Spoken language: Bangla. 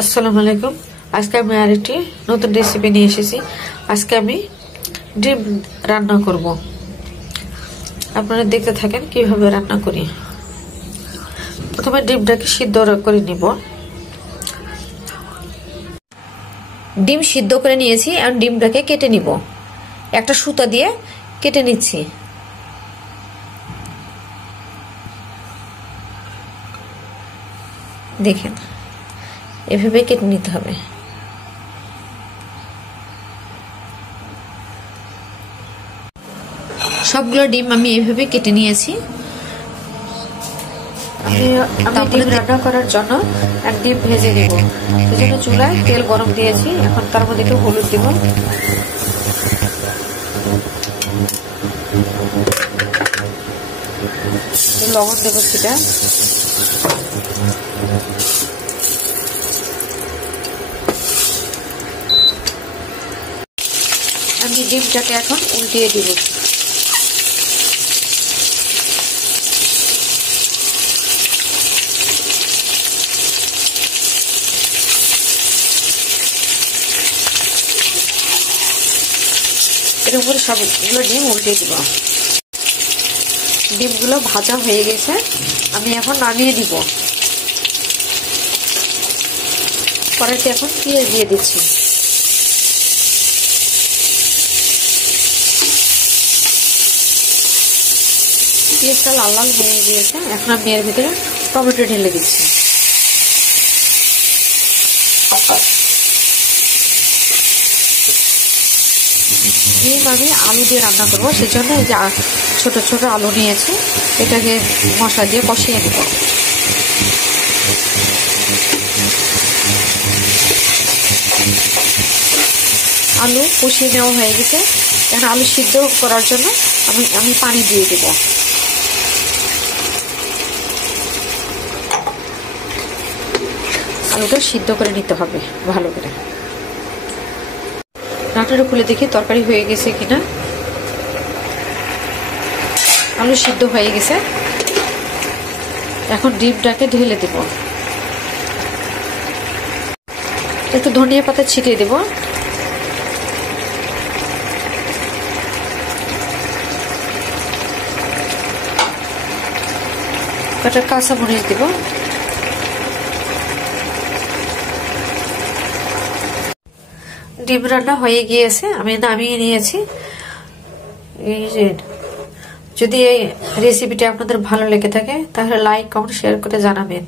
আসসালামু আলাইকুম। আজকে আমি আরেকটি নতুন রেসিপি নিয়ে এসেছি। আজকে আমি ডিম রান্না করব। আপনারা দেখতে থাকেন কিভাবে রান্না করি। প্রথমে ডিমটাকে সিদ্ধ করে নিব। ডিম সিদ্ধ করে নিয়েছি আর ডিমটাকে কেটে নিব। একটা সুতা দিয়ে কেটে নিচ্ছি। দেখেন, এভাবে কেটে নিতে হবে। সবগুলো ডিম আমি এভাবে কেটে নিয়েছি। আমি ডিম রান্না করার জন্য এক ডিম ভেজে নেব। সেজন্য চুলায় তেল গরম দিয়েছি। এখন তার মধ্যে একটু হলুদ দিব, লবণ দেবো সেটা, আমি ডিমটাকে এখন উল্টিয়ে দিব। এর উপরে সবগুলো ডিম উল্টে দিব। ডিমগুলো ভাজা হয়ে গেছে, আমি এখন নামিয়ে দিব। কড়াইতে এখন পেঁয়াজ দিয়ে দিচ্ছি। পেঁয়াজটা লাল লাল হয়ে গিয়েছে। এখন আমি এর ভিতরে টমেটো ঢেলে দিচ্ছি। ডিম আমি আলু দিয়ে রান্না করবো, সেজন্য এই যে ছোট ছোট আলু নিয়েছি। এটাকে মশলা দিয়ে কষিয়ে নেব। আলু কষিয়ে নেওয়া হয়ে গেছে। এখন আলু সিদ্ধ করার জন্য আমি পানি দিয়ে দেব। আলুটা সিদ্ধ করে নিতে হবে ভালো করে। ঢাকনাটা খুলে দেখি তরকারি হয়ে গেছে কিনা। আলু সিদ্ধ হয়ে গেছে। এখন ডিমটাকে ঢেলে দেব। একটু ধনিয়া পাতা ছিটিয়ে দেব। কটা কাঁচা মরিচ দেব। ডিম রান্না হয়ে গিয়েছে, আমি নামিয়ে নিয়েছি। যদি এই রেসিপিটি আপনাদের ভালো লেগে থাকে তাহলে লাইক, কমেন্ট, শেয়ার করে জানাবেন।